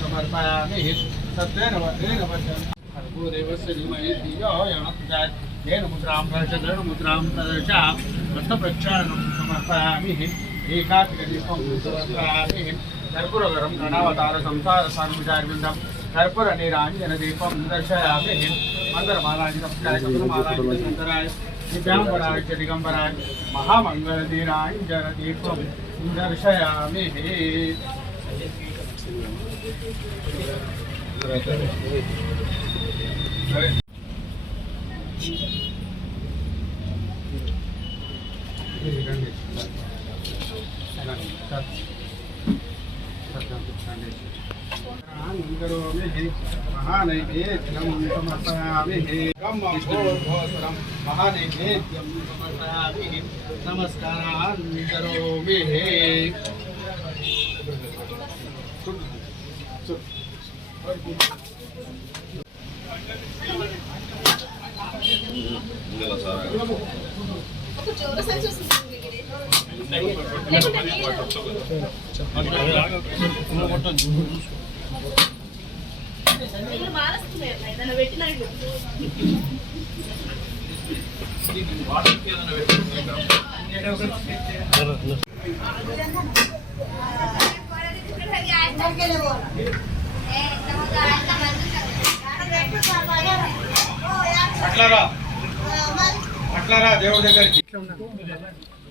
సమర్పయామి సత్యేన వర్ణేన వచనం నేను ముద్రాం ప్రదర్శను ముద్రాం ప్రదర్శ రసప్రక్షాళనం సమర్పయామి ఏకాగ్రీపం సమర్పయామి కర్పూరగరం గణావతార సంసార సానుచార్విందం कर्पूरनिराञ्जनदीपं दर्शयामि मन्दरमालाय नमस्कारकमलाय सुन्दराय दिव्याम्बराय च दिगम्बराय महामङ्गलधीराञ्जनदीपं दर्शयामि Thank you. महानैवेद्यं समर्पयामि ब्रह्मभोधोसरं महानैवेद्यं समर्पयामि नमस्कारान् करोमि ఒక ఏదైనా పెట్టినట్టు అట్లారా అట్లారా దేవుడి దగ్గరికి.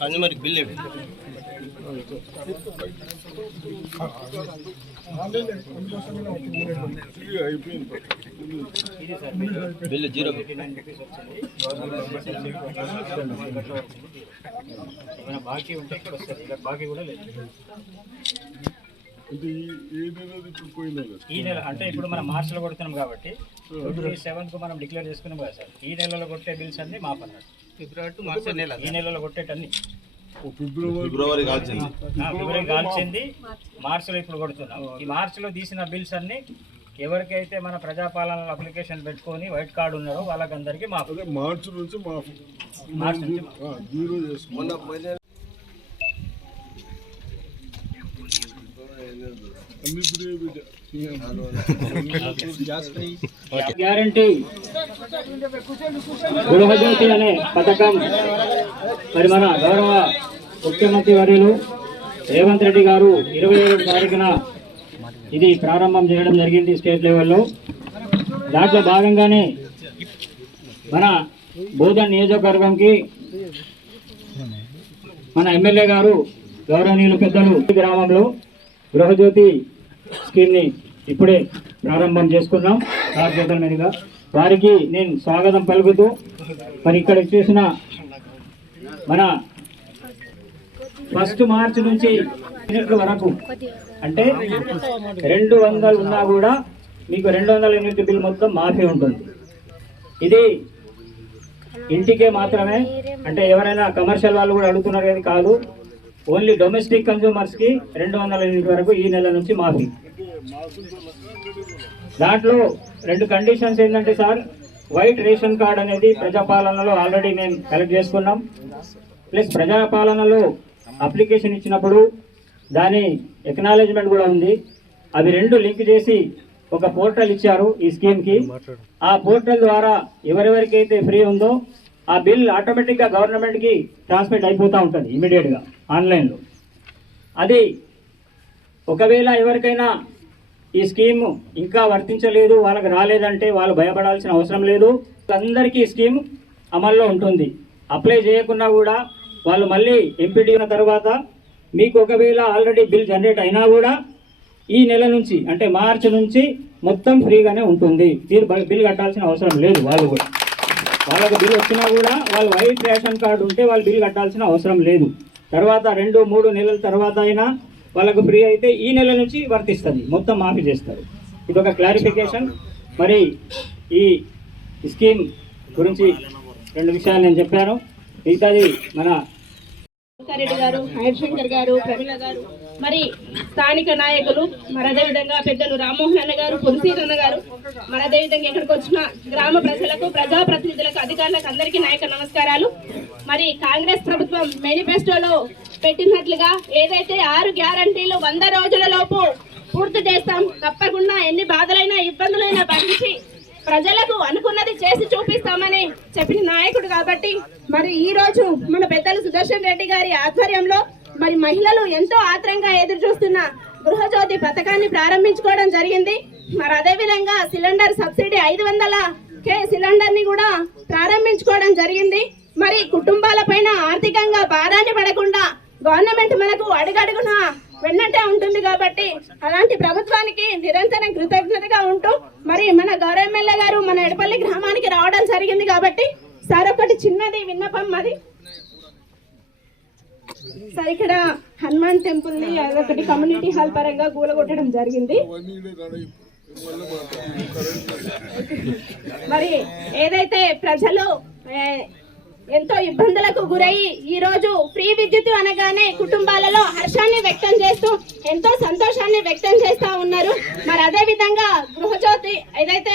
కన్జ్యూమర్ బిల్ బిల్ జీరో బాకీ ఉంటే ఇక్కడ వస్తుంది బాకీ కూడా లేదు ఈ నెల? అంటే ఇప్పుడు మనం మార్చిలో కొడుతున్నాం కాబట్టి ఫిబ్రవరి సెవెన్కు మనం డిక్లేర్ చేసుకున్నాం కదా సార్. ఈ నెలలో కొట్టే బిల్స్ అన్ని మాఫ్ అన్నట్టు. ఫిబ్రవరి టు మార్చి నెల ఈ నెలలో కొట్టేటన్ని. ఫిబ్రవరి కాల్చింది. ఆ, ఫిబ్రవరి కాల్చింది. మార్చిలో ఇప్పుడు కొడుతున్నాం. ఈ మార్చిలో తీసిన బిల్స్ అన్ని ఎవరికైతే మన ప్రజాపాలన అప్లికేషన్ పెట్టుకొని వైట్ కార్డు ఉన్నారో వాళ్ళకందరికీ మాఫ్. మార్చి నుంచి మాఫ్. మార్చి గ్యారంటీ. గృహజ్యోతి అనే పథకం మరి మన గౌరవ ముఖ్యమంత్రి వర్యులు రేవంత్ రెడ్డి గారు ఇరవై ఏడు తారీఖున ఇది ప్రారంభం చేయడం జరిగింది స్టేట్ లెవెల్లో. దాంట్లో భాగంగానే మన బోధన్ నియోజకవర్గంకి మన ఎమ్మెల్యే గారు గౌరవనీయులు పెద్దలు గ్రామంలో గృహజ్యోతి స్కీమ్ని ఇప్పుడే ప్రారంభం చేసుకున్నాం రాజకీయాల మీదుగా. వారికి నేను స్వాగతం పలుకుతూ మరి ఇక్కడ చేసిన మన ఫస్ట్ మార్చి నుంచి వరకు అంటే రెండు వందలు ఉన్నా కూడా మీకు రెండు వందల యూనిట్ బిల్ మొత్తం మాఫీ ఉంటుంది. ఇది ఇంటికే మాత్రమే. అంటే ఎవరైనా కమర్షియల్ వాళ్ళు కూడా అడుగుతున్నారు కానీ కాదు. ఓన్లీ డొమెస్టిక్ కన్జ్యూమర్స్కి రెండు వందల యూనిట్ వరకు ఈ నెల నుంచి మాఫీ. దాంట్లో రెండు కండిషన్స్ ఏంటంటే సార్ వైట్ రేషన్ కార్డ్ అనేది ప్రజాపాలనలో ఆల్రెడీ మేము కలెక్ట్ చేసుకున్నాం. ప్లస్ ప్రజాపాలనలో అప్లికేషన్ ఇచ్చినప్పుడు దాని ఎక్నాలజ్మెంట్ కూడా ఉంది. అవి రెండు లింక్ చేసి ఒక పోర్టల్ ఇచ్చారు ఈ స్కీమ్కి. ఆ పోర్టల్ ద్వారా ఎవరెవరికైతే ఫ్రీ ఉందో ఆ బిల్ ఆటోమేటిక్గా గవర్నమెంట్కి ట్రాన్స్మిట్ అయిపోతూ ఉంటుంది ఇమీడియట్గా. ఆన్లైన్లో. అది ఒకవేళ ఎవరికైనా ఈ స్కీమ్ ఇంకా వర్తించలేదు వాళ్ళకి రాలేదంటే వాళ్ళు భయపడాల్సిన అవసరం లేదు. అందరికీ ఈ స్కీమ్ అమల్లో ఉంటుంది. అప్లై చేయకుండా కూడా వాళ్ళు మళ్ళీ ఎంపీటీ ఉన్న తర్వాత మీకు ఒకవేళ ఆల్రెడీ బిల్ జనరేట్ అయినా కూడా ఈ నెల నుంచి అంటే మార్చి నుంచి మొత్తం ఫ్రీగానే ఉంటుంది. మీరు బిల్ కట్టాల్సిన అవసరం లేదు వాళ్ళు కూడా. వాళ్ళకి బిల్ వచ్చినా కూడా వాళ్ళు వైట్ రేషన్ కార్డు ఉంటే వాళ్ళు బిల్ కట్టాల్సిన అవసరం లేదు. తర్వాత రెండు మూడు నెలల తర్వాత అయినా వాళ్ళకు ఫ్రీ అయితే ఈ నెల నుంచి వర్తిస్తుంది. మొత్తం మాఫీ చేస్తారు. ఇది ఒక క్లారిఫికేషన్. మరి ఈ స్కీమ్ గురించి రెండు విషయాలు నేను చెప్పాను. మిగతాది మన రెడ్డి గారు హైర్ శంకర్ గారు ప్రమిళ గారు. మరి స్థానిక నాయకులు మరి అదేవిధంగా పెద్దలు రామ్మోహన్ అన్న గారు పులిసీరన్న గారు మరి అదేవిధంగా ఇక్కడికి వచ్చిన గ్రామ ప్రజలకు ప్రజాప్రతినిధులకు అధికారులకు అందరికీ నాయక నమస్కారాలు. మరి కాంగ్రెస్ ప్రభుత్వం మేనిఫెస్టోలో పెట్టినట్లుగా ఏదైతే ఆరు గ్యారంటీలు వంద రోజుల లోపు పూర్తి చేస్తాం తప్పకుండా ఎన్ని బాధలైనా ఇబ్బందులైనా భరించి ప్రజలకు అనుకున్నది చేసి చూపిస్తామని చెప్పిన నాయకుడు కాబట్టి మరి ఈ రోజు మన పెద్దలు సుదర్శన్ రెడ్డి గారి ఆధ్వర్యంలో మరి మహిళలు ఎంతో ఆత్రంగా ఎదురు చూస్తున్న గృహజ్యోతి పథకాన్ని ప్రారంభించుకోవడం జరిగింది. మరి అదే విధంగా సిలిండర్ సబ్సిడీ ఐదు వందల కే సిలిండర్ని కూడా ప్రారంభించుకోవడం జరిగింది. మరి కుటుంబాల పైన ఆర్థికంగా భారాన్ని పడకుండా గవర్నమెంట్ మనకు అడుగడుగున వెన్నట్టే ఉంటుంది కాబట్టి అలాంటి ప్రభుత్వానికి నిరంతరం కృతజ్ఞతగా ఉంటూ మరి మన గౌరవ ఎమ్మెల్యే గారు మన ఎడపల్లి గ్రామానికి రావడం జరిగింది కాబట్టి సార్ ఒకటి చిన్నది విన్నపం మరి సార్ ఇక్కడ హనుమాన్ టెంపుల్ని అదొకటి కమ్యూనిటీ హాల్ పరంగా కూలగొట్టడం జరిగింది. మరి ఏదైతే ప్రజలు ఎంతో ఇబ్బందులకు గురయ్యి ఈ రోజు ఫ్రీ విద్యుత్ అనగానే కుటుంబాలలో హర్షాన్ని వ్యక్తం చేస్తూ ఎంతో సంతోషాన్ని వ్యక్తం చేస్తా ఉన్నారు. మరి అదే విధంగా గృహజ్యోతి ఏదైతే